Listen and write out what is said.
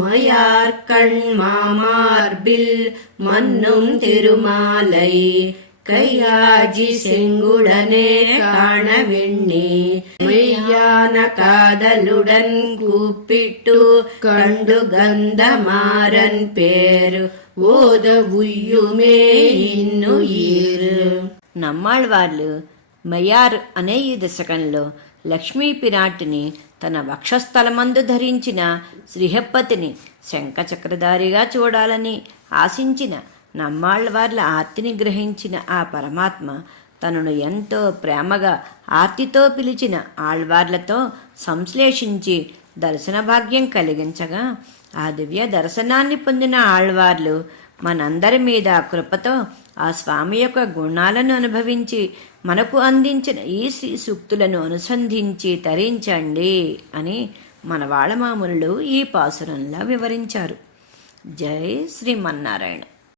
மயார்கண் மாமார்பில் மன்னும் திருமாலை கையாஜி செங்குடனே காணவெண்ணி மெய்யான காதலுடன் கூப்பிட்டு கண்டு గంధమారన్ పేరు ఓద ఉయ్యుమే ఇన్నుయిర్. నమ్మాళ్వార్లు మయార్ అనే ఈ దశకంలో లక్ష్మీ పిరాటిని తన వక్షస్థలమందు ధరించిన శ్రీహప్పతిని శంఖచక్రధారిగా చూడాలని ఆశించిన నమ్మాళ్వార్ల ఆర్తిని గ్రహించిన ఆ పరమాత్మ తనను ఎంతో ప్రేమగా ఆర్తితో పిలిచిన ఆళ్వార్లతో సంశ్లేషించి దర్శన భాగ్యం కలిగించగా ఆ దివ్య దర్శనాన్ని పొందిన ఆళ్వార్లు మనందరి మీద కృపతో ఆ స్వామి యొక్క గుణాలను అనుభవించి మనకు అందించిన ఈ శ్రీ సూక్తులను అనుసంధించి తరించండి అని మన వాళమామునులు ఈ పాసురంలా వివరించారు. జై శ్రీమన్నారాయణ.